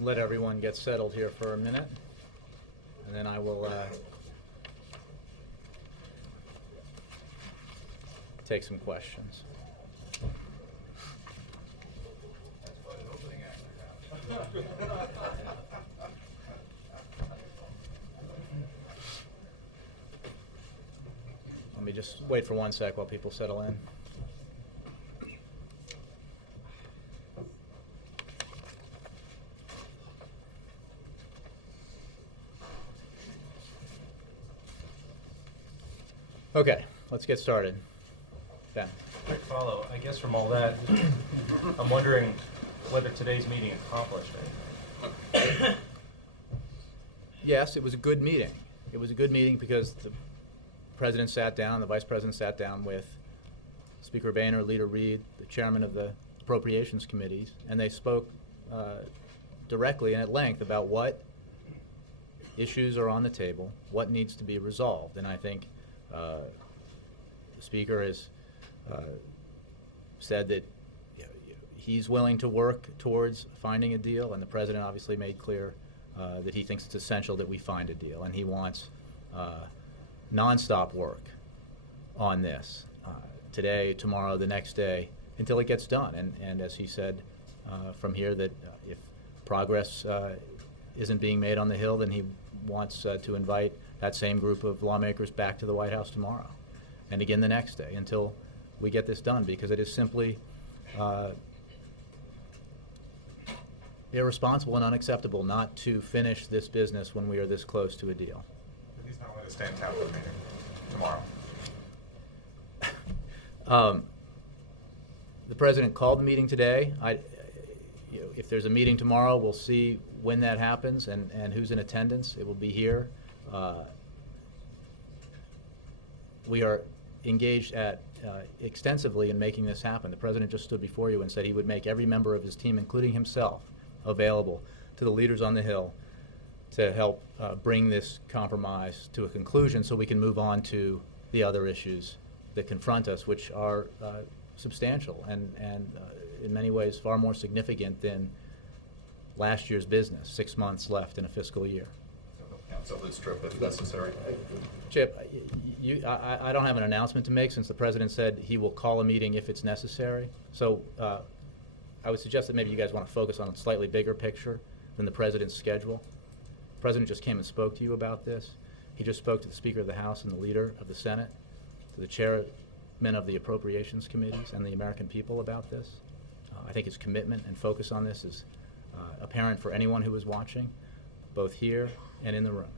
let everyone get settled here for a minute, and then I will take some questions. Let me just wait for 1 sec while people settle in. Okay, let's get started. Ben. Quick follow, I guess from all that, I'm wondering whether today's meeting accomplished anything. Yes, it was a good meeting. It was a good meeting because the president sat down, the vice president sat down with Speaker Boehner, Leader Reid, the chairman of the appropriations committees, and they spoke directly and at length about what issues are on the table, what needs to be resolved. And I think the Speaker has said that he's willing to work towards finding a deal, and the President obviously made clear that he thinks it's essential that we find a deal, and he wants nonstop work on this today, tomorrow, the next day, until it gets done. And as he said from here, that if progress isn't being made on the Hill, then he wants to invite that same group of lawmakers back to the White House tomorrow, and again the next day, until we get this done, because it is simply irresponsible and unacceptable not to finish this business when we are this close to a deal. He's not going to stay in town for the meeting tomorrow. The President called the meeting today. If there's a meeting tomorrow, we'll see when that happens and who's in attendance. It will be here. We are engaged extensively in making this happen. The President just stood before you and said he would make every member of his team, including himself, available to the leaders on the Hill to help bring this compromise to a conclusion so we can move on to the other issues that confront us, which are substantial and in many ways far more significant than last year's business, 6 months left in a fiscal year. Cancel this trip if necessary. Chip, I don't have an announcement to make since the President said he will call a meeting if it's necessary. So I would suggest that maybe you guys want to focus on a slightly bigger picture than the President's schedule. The President just came and spoke to you about this. He just spoke to the Speaker of the House and the Leader of the Senate, to the chairman of the Appropriations Committees and the American people about this. I think his commitment and focus on this is apparent for anyone who is watching, both here and in the room.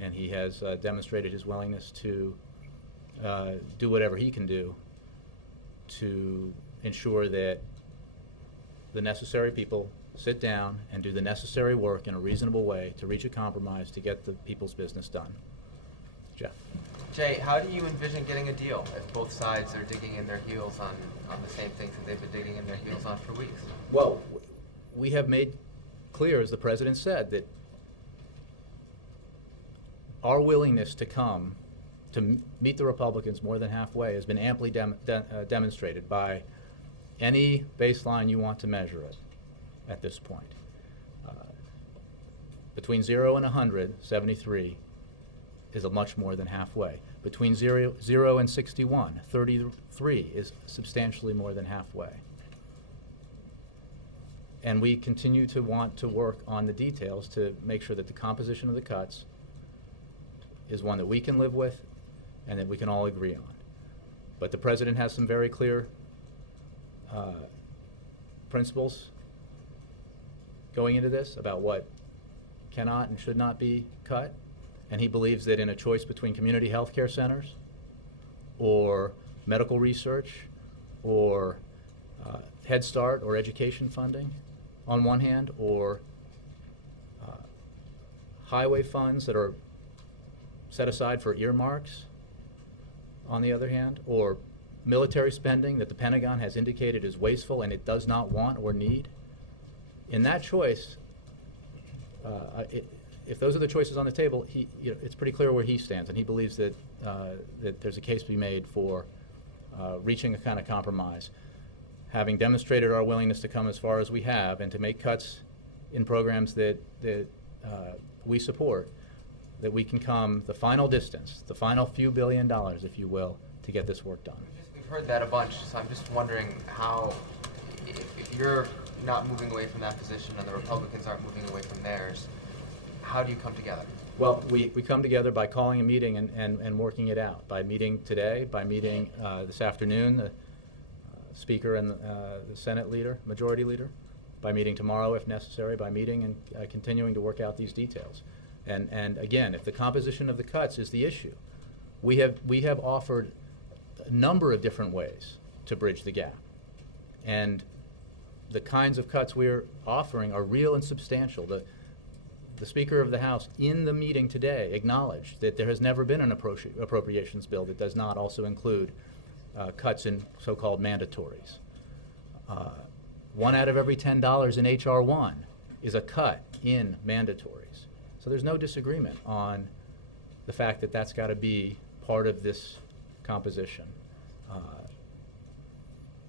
And he has demonstrated his willingness to do whatever he can do to ensure that the necessary people sit down and do the necessary work in a reasonable way to reach a compromise to get the people's business done. Jeff. Jay, how do you envision getting a deal if both sides are digging in their heels on the same things that they've been digging in their heels on for weeks? Well, we have made clear, as the President said, that our willingness to come to meet the Republicans more than halfway has been amply demonstrated by any baseline you want to measure it at this point. Between 0 and 100, 73 is a much more than halfway. Between 0 and 61, 33 is substantially more than halfway. And we continue to want to work on the details to make sure that the composition of the cuts is one that we can live with and that we can all agree on. But the President has some very clear principles going into this about what cannot and should not be cut. And he believes that in a choice between community health care centers or medical research or Head Start or education funding on one hand, or highway funds that are set aside for earmarks on the other hand, or military spending that the Pentagon has indicated is wasteful and it does not want or need. In that choice, if those are the choices on the table, it's pretty clear where he stands, and he believes that that there's a case to be made for reaching a kind of compromise. Having demonstrated our willingness to come as far as we have and to make cuts in programs that we support, that we can come the final distance, the final few billion dollars, if you will, to get this work done. We've heard that a bunch, so I'm just wondering how, if you're not moving away from that position and the Republicans aren't moving away from theirs, how do you come together? Well, we come together by calling a meeting and working it out, by meeting today, by meeting this afternoon, the Speaker and the Senate leader, Majority Leader, by meeting tomorrow if necessary, by meeting and continuing to work out these details. And again, if the composition of the cuts is the issue, we have offered a number of different ways to bridge the gap. And the kinds of cuts we're offering are real and substantial. The Speaker of the House in the meeting today acknowledged that there has never been an appropriations bill that does not also include cuts in so-called mandatories. 1 out of every $10 in H.R. 1 is a cut in mandatories. So there's no disagreement on the fact that that's got to be part of this composition.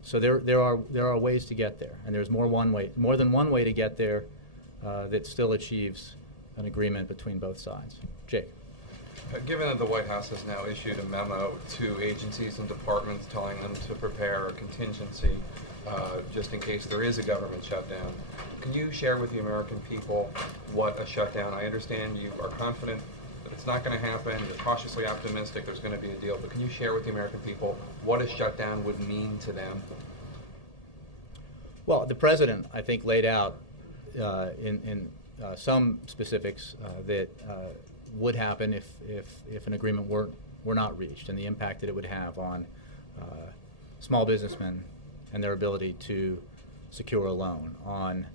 So there are ways to get there, and there's more than one way to get there that still achieves an agreement between both sides. Jake. Given that the White House has now issued a memo to agencies and departments telling them to prepare a contingency just in case there is a government shutdown, can you share with the American people what a shutdown? I understand you are confident that it's not going to happen. You're cautiously optimistic there's going to be a deal. But can you share with the American people what a shutdown would mean to them? Well, the President, I think, laid out in some specifics that would happen if an agreement were not reached, and the impact that it would have on small businessmen and their ability to secure a loan, on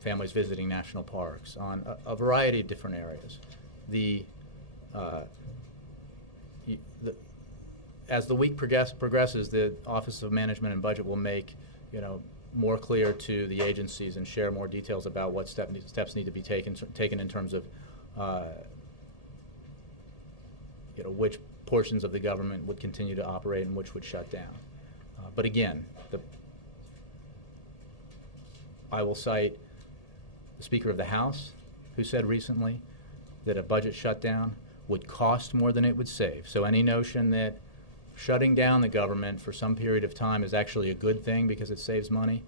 families visiting national parks, on a variety of different areas. As the week progresses, the Office of Management and Budget will make, more clear to the agencies and share more details about what steps need to be taken in terms of which portions of the government would continue to operate and which would shut down. But again, I will cite the Speaker of the House, who said recently that a budget shutdown would cost more than it would save. So any notion that shutting down the government for some period of time is actually a good thing because it saves money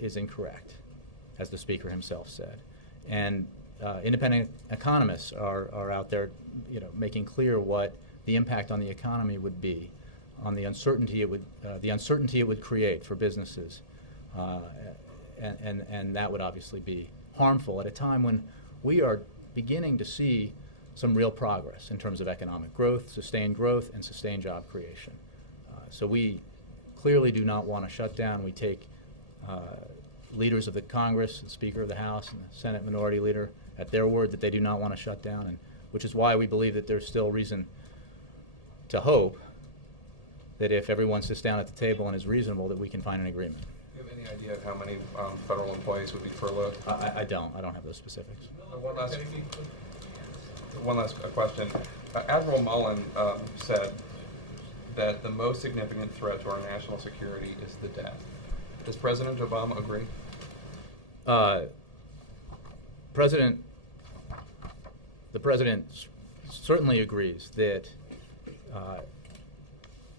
is incorrect, as the Speaker himself said. And independent economists are out there, making clear what the impact on the economy would be, on the uncertainty it would create for businesses, and that would obviously be harmful at a time when we are beginning to see some real progress in terms of economic growth, sustained job creation. So we clearly do not want to shut down. We take leaders of the Congress, the Speaker of the House, and the Senate Minority Leader at their word that they do not want to shut down, and which is why we believe that there's still reason to hope that if everyone sits down at the table and is reasonable, that we can find an agreement. Do you have any idea of how many federal employees would be furloughed? I don't have those specifics. One last question. Admiral Mullen said that the most significant threat to our national security is the debt. Does President Obama agree? The President certainly agrees that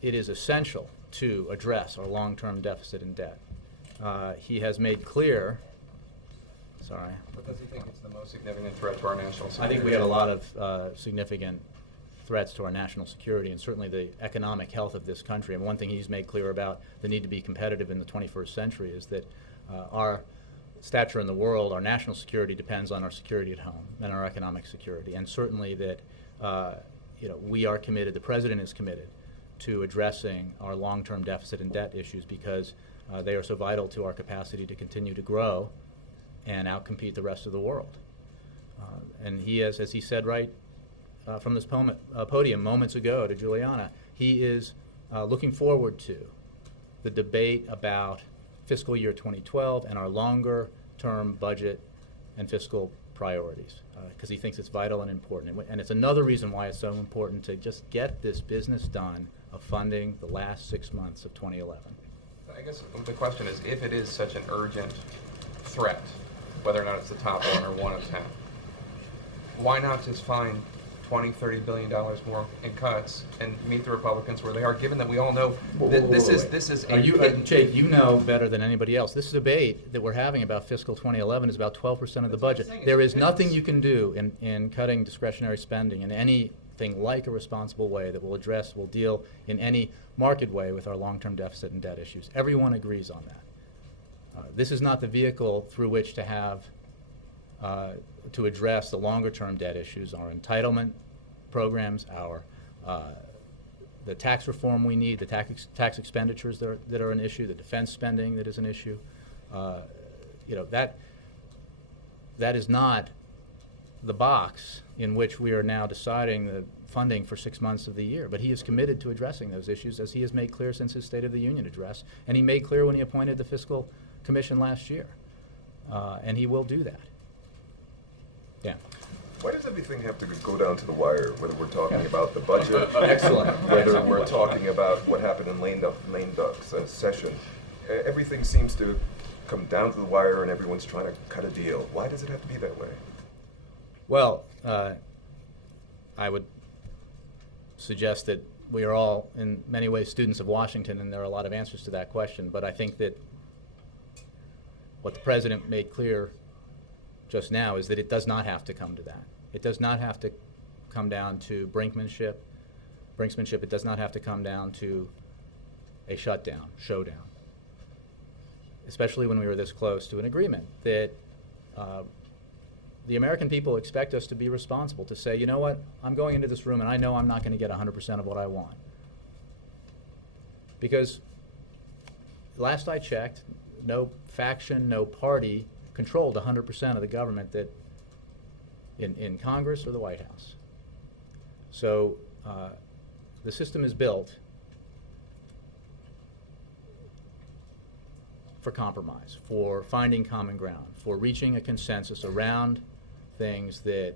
it is essential to address our long-term deficit and debt. He has made clear. Sorry. But does he think it's the most significant threat to our national security? I think we have a lot of significant threats to our national security and certainly the economic health of this country. And one thing he's made clear about the need to be competitive in the 21st century is that our stature in the world, our national security depends on our security at home and our economic security. And certainly that we are committed, the President is committed to addressing our long-term deficit and debt issues because they are so vital to our capacity to continue to grow and outcompete the rest of the world. And he is, as he said right from this podium moments ago to Juliana, he is looking forward to the debate about fiscal year 2012 and our longer-term budget and fiscal priorities, because he thinks it's vital and important. And it's another reason why it's so important to just get this business done of funding the last 6 months of 2011. I guess the question is, if it is such an urgent threat, whether or not it's the top one or one of 10, why not just find $20–30 billion more in cuts and meet the Republicans where they are, given that we all know that this is Are a you, hidden. Jake, you know better than anybody else. This debate that we're having about fiscal 2011 is about 12% of the budget. saying. There It's is nothing business. you can do in cutting discretionary spending in anything like a responsible way that will deal in any marked way with our long-term deficit and debt issues. Everyone agrees on that. This is not the vehicle through which to have to address the longer-term debt issues, our entitlement programs, our the tax reform we need, the tax expenditures that are an issue, the defense spending that is an issue. You know, that is not the box in which we are now deciding the funding for 6 months of the year. But he is committed to addressing those issues, as he has made clear since his State of the Union address, and he made clear when he appointed the Fiscal Commission last year. And he will do that. Yeah. Why does everything have to go down to the wire, whether we're talking about the budget? Excellent. Whether Excellent we're question. talking about what happened in lame ducks session? Everything seems to come down to the wire and everyone's trying to cut a deal. Why does it have to be that way? Well, I would suggest that we are all, in many ways, students of Washington, and there are a lot of answers to that question. But I think that what the President made clear just now is that it does not have to come to that. It does not have to come down to brinksmanship. It does not have to come down to a showdown. Especially when we were this close to an agreement that the American people expect us to be responsible, to say, you know what, I'm going into this room and I know I'm not going to get 100% of what I want. Because last I checked, no faction, no party controlled 100% of the government that in Congress or the White House. So the system is built for compromise, for finding common ground, for reaching a consensus around things that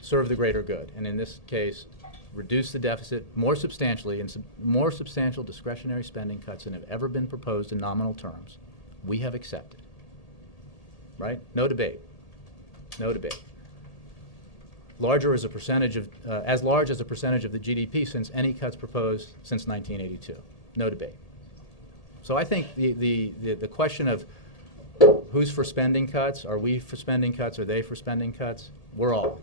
serve the greater good. And in this case, reduce the deficit more substantially, and more substantial discretionary spending cuts than have ever been proposed in nominal terms. We have accepted. Right? No debate. No debate. Larger as a percentage of, as large as a percentage of the GDP since any cuts proposed since 1982. No debate. So I think the question of who's for spending cuts, are we for spending cuts, are they for spending cuts? We're all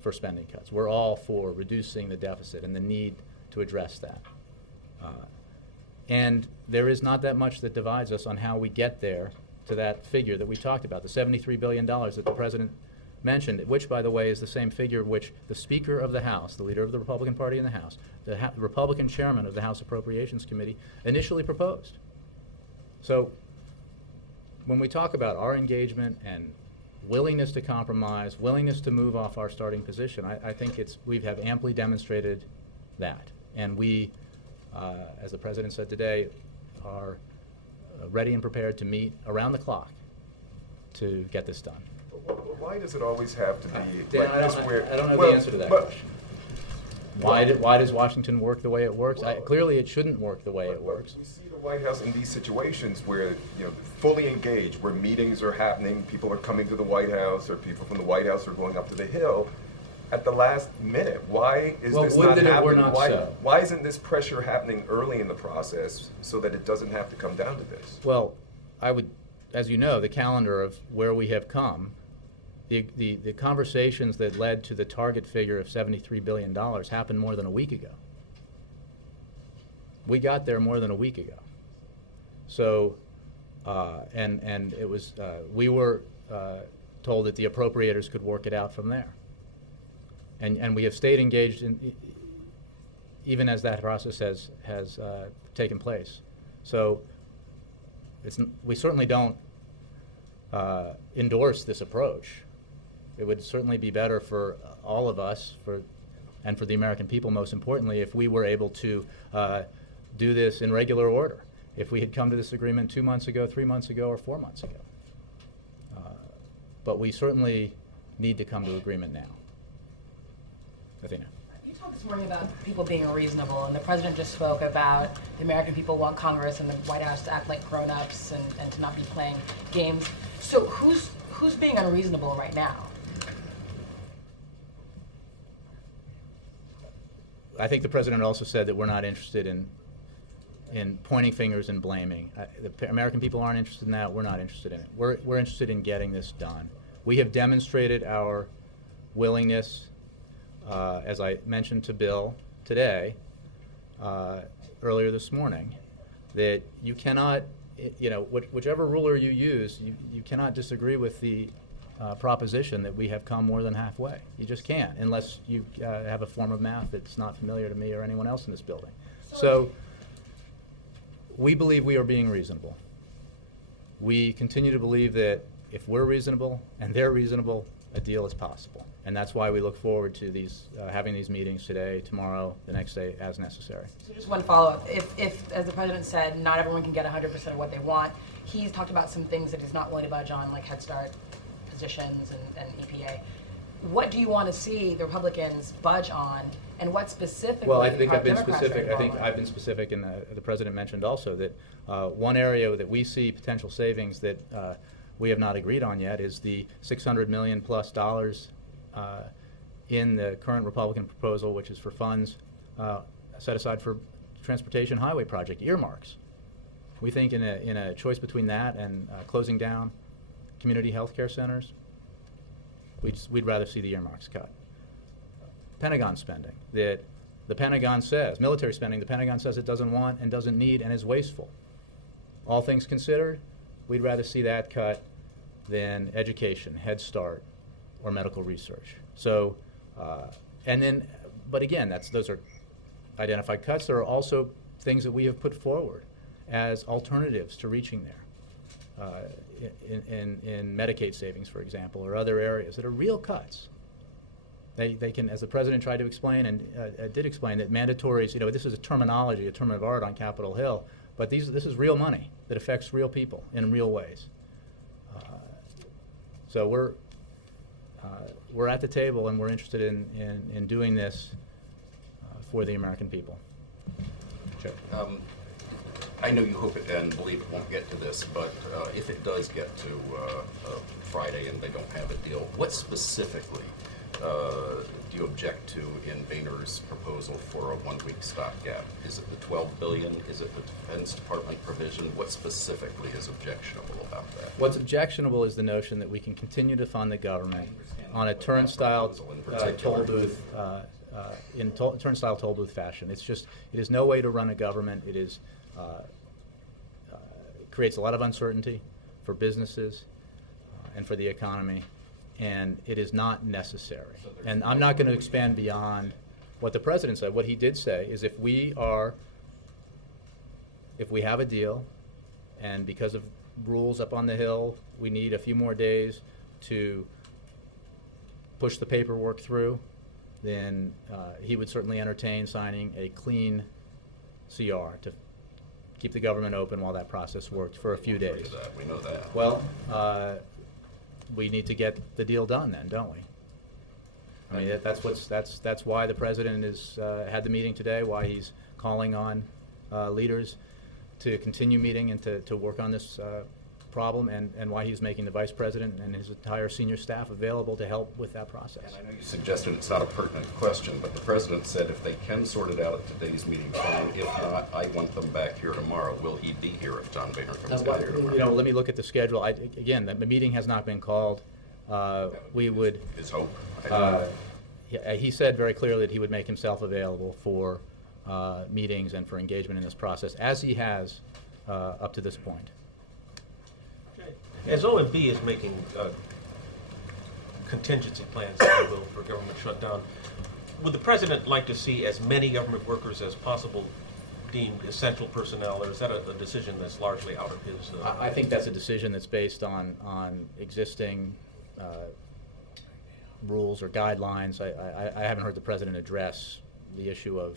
for spending cuts. We're all for reducing the deficit and the need to address that. And there is not that much that divides us on how we get there to that figure that we talked about, the $73 billion that the President mentioned, which, by the way, is the same figure which the Speaker of the House, the leader of the Republican Party in the House, the Republican chairman of the House Appropriations Committee, initially proposed. So when we talk about our engagement and willingness to compromise, willingness to move off our starting position, I think we have amply demonstrated that. And we, as the President said today, are ready and prepared to meet around the clock to get this done. Why does it always have to be Dan, like I this don't, weird? I don't know Well, the answer to that but- question. Why does Washington work the way it works? Clearly, it shouldn't work the way it works. We see the White House in these situations where, fully engaged, where meetings are happening, people are coming to the White House, or people from the White House are going up to the Hill. At the last minute, why is Well, this would not that it were happening? not so. Why isn't this pressure happening early in the process so that it doesn't have to come down to this? Well, I would, as you know, the calendar of where we have come, the conversations that led to the target figure of $73 billion happened more than a week ago. We got there more than a week ago. So, and it was, we were told that the appropriators could work it out from there. And we have stayed engaged in, even as that process has taken place. So we certainly don't endorse this approach. It would certainly be better for all of us, and for the American people most importantly, if we were able to do this in regular order. If we had come to this agreement 2 months ago, 3 months ago, or 4 months ago. But we certainly need to come to agreement now. Athena. You talked Just worrying about people being reasonable, and the president just spoke about the American people want Congress and the White House to act like grown-ups and to not be playing games. So who's being unreasonable right now? I think the president also said that we're not interested in pointing fingers and blaming. The American people aren't interested in that. We're not interested in it. We're interested in getting this done. We have demonstrated our willingness, as I mentioned to Bill today, earlier this morning, that you cannot, whichever ruler you use, you cannot disagree with the proposition that we have come more than halfway. You just can't, unless you have a form of math that's not familiar to me or anyone else in this building. So we believe we are being reasonable. We continue to believe that if we're reasonable and they're reasonable, a deal is possible. And that's why we look forward to these having these meetings today, tomorrow, the next day, as necessary. So just one follow-up. If, as the president said, not everyone can get 100% of what they want, he's talked about some things that he's not willing to budge on, like Head Start positions and EPA. What do you want to see the Republicans budge on, and what specifically Well, I think I've been Democrats are specific. I think involved I've been specific, and the president mentioned also that one area that we see potential savings that we have not agreed on yet is the $600 million plus in the current Republican proposal, which is for funds set aside for transportation highway project earmarks. We think in a choice between that and closing down community health care centers, we'd rather see the earmarks cut. Pentagon spending, that the Pentagon says, military spending, the Pentagon says it doesn't want and doesn't need and is wasteful. All things considered, we'd rather see that cut than education, Head Start, or medical research. So, but again, those are identified cuts. There are also things that we have put forward as alternatives to reaching there. In Medicaid savings, for example, or other areas that are real cuts. They can, as the president tried to explain and did explain, that mandatories, this is a terminology, a term of art on Capitol Hill, but this is real money that affects real people in real ways. So we're at the table and we're interested in doing this for the American people. Sure. I know you hope it and believe it won't get to this, but if it does get to Friday and they don't have a deal, what specifically do you object to in Boehner's proposal for a one-week stopgap? Is it the $12 billion? Is it the Defense Department provision? What specifically is objectionable about that? What's objectionable is the notion that we can continue to fund the government on a turnstile toll booth, turnstile toll booth fashion. It is no way to run a government. It is creates a lot of uncertainty for businesses and for the economy, and it is not necessary. And I'm not going to expand beyond what the president said. What he did say is if we have a deal, and because of rules up on the Hill, we need a few more days to push the paperwork through, then he would certainly entertain signing a clean CR to keep the government open while that process worked for a few days. We know that. Well, we need to get the deal done then, don't we? I mean, that's why the president is had the meeting today, why he's calling on leaders to continue meeting and to work on this problem, and why he's making the vice president and his entire senior staff available to help with that process. And I know you suggested it's not a pertinent question, but the president said if they can sort it out at today's meeting, fine. If not, I want them back here tomorrow. Will he be here if John Boehner comes down here tomorrow? Let me look at the schedule. Again, the meeting has not been called. We would. His hope. He said very clearly that he would make himself available for meetings and for engagement in this process, as he has up to this point. As OMB is making contingency plans, if you will, for government shutdown, would the president like to see as many government workers as possible deemed essential personnel, or is that a decision that's largely out of his? I think that's a decision that's based on existing rules or guidelines. I haven't heard the president address the issue of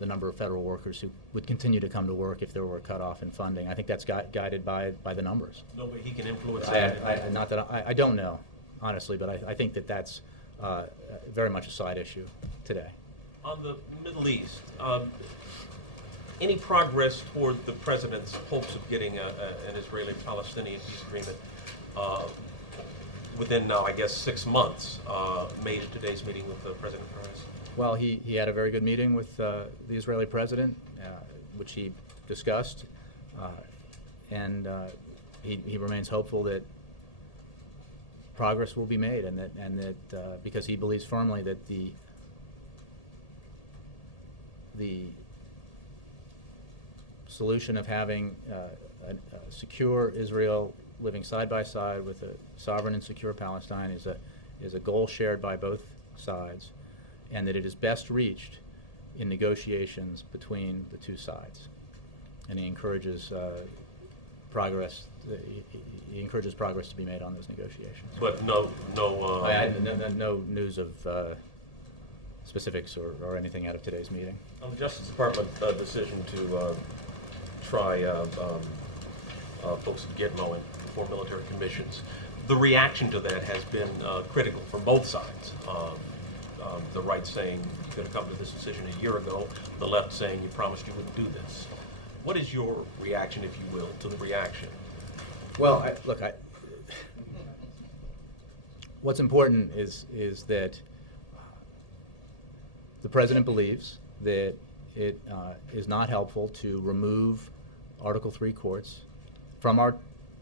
the number of federal workers who would continue to come to work if there were a cutoff in funding. I think that's guided by the numbers. No way he can influence that? I don't know, honestly, but I think that's very much a side issue today. On the Middle East, any progress toward the president's hopes of getting an Israeli-Palestinian peace agreement within now, I guess, 6 months, made in today's meeting with President Peres? Well, he had a very good meeting with the Israeli president, which he discussed, and he remains hopeful that progress will be made, and that because he believes firmly that the solution of having a secure Israel living side by side with a sovereign and secure Palestine is a goal shared by both sides, and that it is best reached in negotiations between the two sides. And he encourages progress. He encourages progress to be made on those negotiations. But no No news of specifics or anything out of today's meeting. on the Justice Department decision to try folks at Gitmo and for military commissions, the reaction to that has been critical from both sides. The right saying you could have come to this decision a year ago, the left saying you promised you wouldn't do this. What is your reaction, if you will, to the reaction? Well, what's important is that the president believes that it is not helpful to remove Article III courts from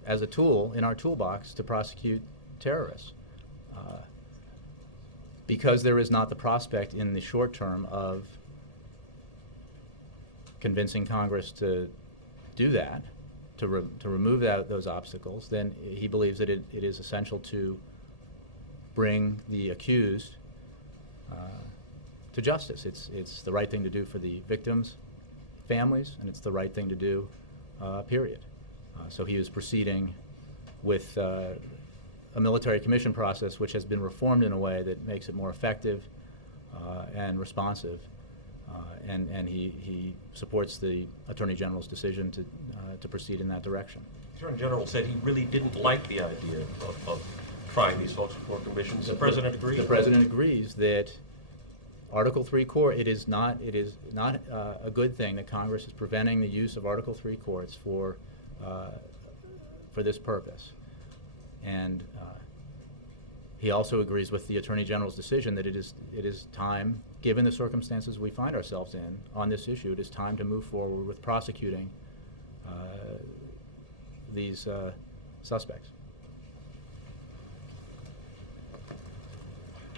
as a tool in our toolbox to prosecute terrorists, because there is not the prospect in the short term of convincing Congress to do that, to remove those obstacles. Then he believes that it is essential to bring the accused to justice. It's the right thing to do for the victims' families, and it's the right thing to do, period. So he is proceeding with a military commission process which has been reformed in a way that makes it more effective and responsive. And he supports the Attorney General's decision to proceed in that direction. The Attorney General said he really didn't like the idea of trying these folks before commissions. The President agrees. The President agrees that Article III court, it is not a good thing that Congress is preventing the use of Article III courts for this purpose. And he also agrees with the Attorney General's decision that it is time, given the circumstances we find ourselves in on this issue, it is time to move forward with prosecuting these suspects.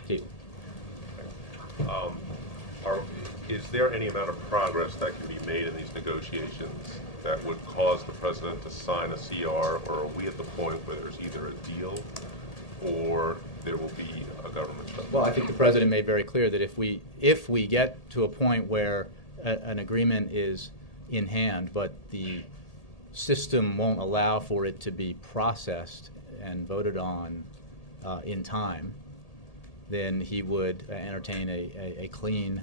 Keith. Is there any amount of progress that can be made in these negotiations that would cause the president to sign a CR, or are we at the point where there's either a deal or there will be a government shutdown? Well, I think the president made very clear that if we get to a point where an agreement is in hand, but the system won't allow for it to be processed and voted on in time, then he would entertain a clean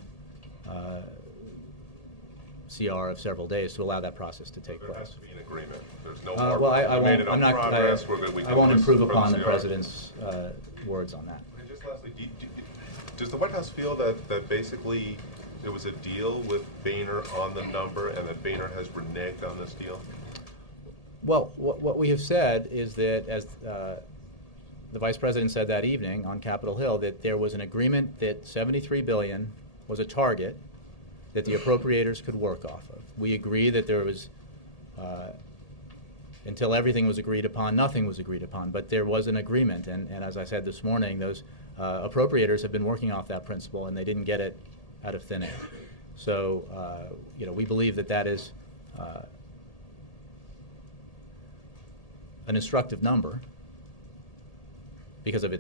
CR of several days to allow that process to take There place. has to be an agreement. There's no more. Well, I we made won't. enough I'm not. progress, we're good, we I can won't list improve for upon the CR. president's words on that. And just lastly, does the White House feel that basically there was a deal with Boehner on the number and that Boehner has reneged on this deal? Well, what we have said is that, as the Vice President said that evening on Capitol Hill, that there was an agreement that $73 billion was a target that the appropriators could work off of. We agree that there was, until everything was agreed upon, nothing was agreed upon, but there was an agreement, and as I said this morning, those appropriators have been working off that principle, and they didn't get it out of thin air. So, we believe that is an instructive number because of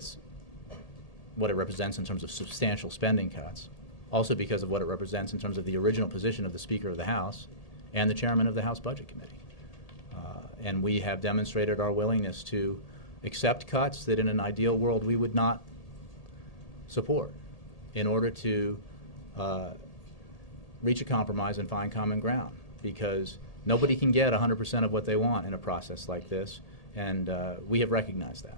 what it represents in terms of substantial spending cuts, also because of what it represents in terms of the original position of the Speaker of the House and the Chairman of the House Budget Committee. And we have demonstrated our willingness to accept cuts that in an ideal world we would not support in order to reach a compromise and find common ground, because nobody can get 100% of what they want in a process like this, and we have recognized that.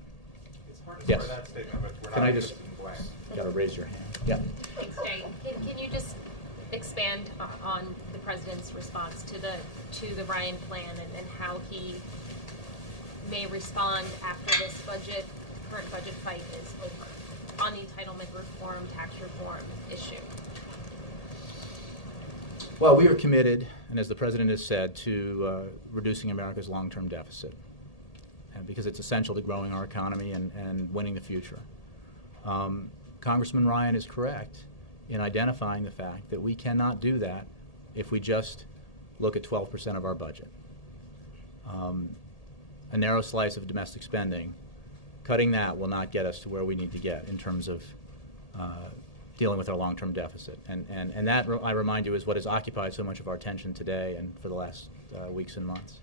It's hard to Yes. square that statement, but we're Can not I just- interested in blank. Gotta raise your hand. Yeah. Thanks, Jay. Can you just expand on the president's response to the Ryan plan and how he may respond after this current budget fight is over on the entitlement reform, tax reform issue? Well, we are committed, and as the president has said, to reducing America's long-term deficit, and because it's essential to growing our economy and winning the future. Congressman Ryan is correct in identifying the fact that we cannot do that if we just look at 12% of our budget. A narrow slice of domestic spending, cutting that will not get us to where we need to get in terms of dealing with our long-term deficit. And that, I remind you, is what has occupied so much of our attention today and for the last weeks and months.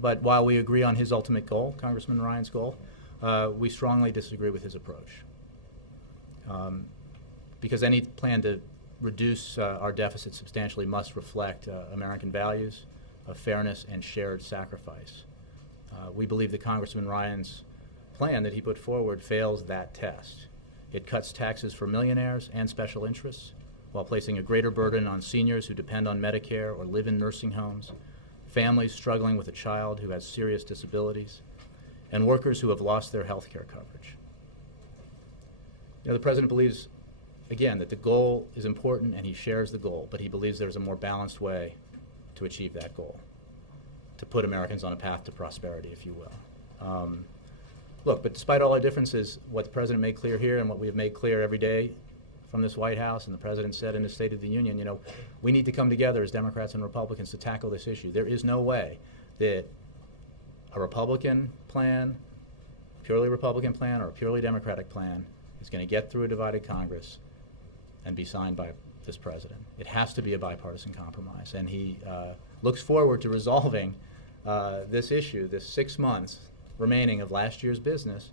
But while we agree on his ultimate goal, Congressman Ryan's goal, we strongly disagree with his approach. Because any plan to reduce our deficit substantially must reflect American values of fairness and shared sacrifice. We believe that Congressman Ryan's plan that he put forward fails that test. It cuts taxes for millionaires and special interests while placing a greater burden on seniors who depend on Medicare or live in nursing homes, families struggling with a child who has serious disabilities, and workers who have lost their health care coverage. You know, the president believes, again, that the goal is important and he shares the goal, but he believes there's a more balanced way to achieve that goal, to put Americans on a path to prosperity, if you will. Look, but despite all our differences, what the president made clear here and what we have made clear every day from this White House and the president said in his State of the Union, you know, we need to come together as Democrats and Republicans to tackle this issue. There is no way that a Republican plan, purely Republican plan, or a purely Democratic plan is going to get through a divided Congress and be signed by this president. It has to be a bipartisan compromise, and he looks forward to resolving this issue, this 6 months remaining of last year's business,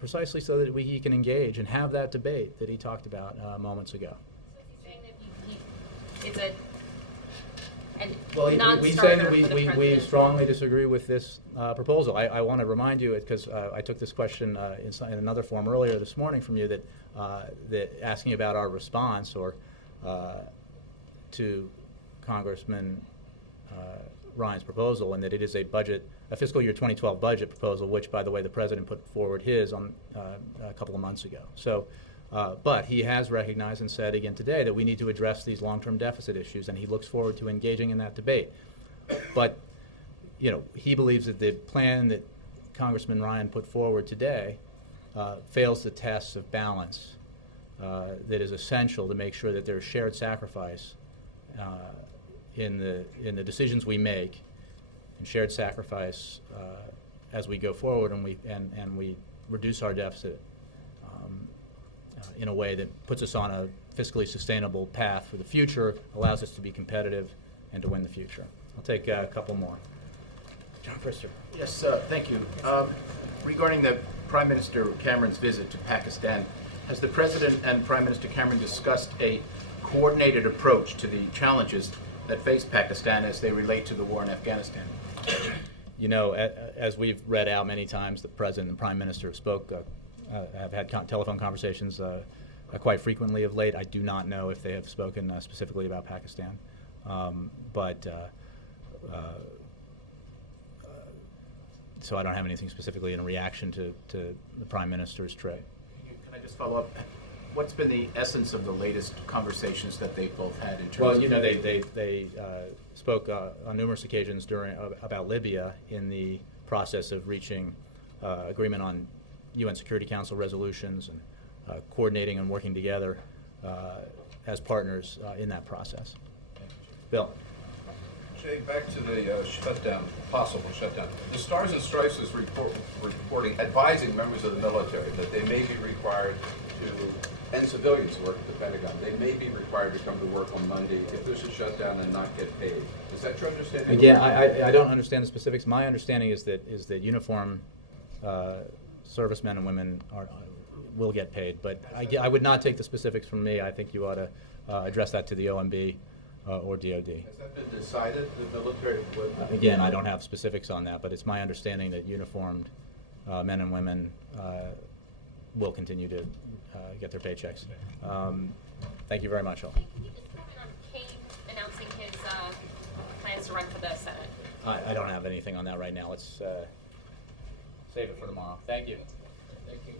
precisely so that he can engage and have that debate that he talked about moments ago. So is he saying that it's a Well, non-starter we say that for the we president? strongly disagree with this proposal. I want to remind you, because I took this question in another form earlier this morning from you, that asking about our response or to Congressman Ryan's proposal, and that it is a fiscal year 2012 budget proposal, which, by the way, the president put forward his on a couple of months ago. So, but he has recognized and said again today that we need to address these long-term deficit issues, and he looks forward to engaging in that debate. But, you know, he believes that the plan that Congressman Ryan put forward today fails the test of balance that is essential to make sure that there is shared sacrifice in the decisions we make, and shared sacrifice as we go forward, and we reduce our deficit in a way that puts us on a fiscally sustainable path for the future, allows us to be competitive and to win the future. I'll take a couple more. John Krister. Yes, thank you. Regarding the Prime Minister Cameron's visit to Pakistan, has the President and Prime Minister Cameron discussed a coordinated approach to the challenges that face Pakistan as they relate to the war in Afghanistan? You know, as we've read out many times, the President and Prime Minister have had telephone conversations quite frequently of late. I do not know if they have spoken specifically about Pakistan, so I don't have anything specifically in reaction to the Prime Minister's trip. Can I just follow up? What's been the essence of the latest conversations that they've both had in terms Well, of... you know, they spoke on numerous occasions about Libya in the process of reaching agreement on UN Security Council resolutions and coordinating and working together as partners in that process. Bill. Jay, back to the shutdown, possible shutdown. The Stars and Stripes is reporting, advising members of the military that they may be required to, and civilians who work at the Pentagon, they may be required to come to work on Monday if there's a shutdown and not get paid. Is that your understanding? Again, I don't understand the specifics. My understanding is that uniform servicemen and women will get paid, but I would not take the specifics from me. I think you ought to address that to the OMB or DOD. Has that been decided, the military? Again, I don't have specifics on that, but it's my understanding that uniformed men and women will continue to get their paychecks. Thank you very much, all. Can you just comment on Kane announcing his plans to run for the Senate? I don't have anything on that right now. Let's save it for tomorrow. Thank you. Thank you.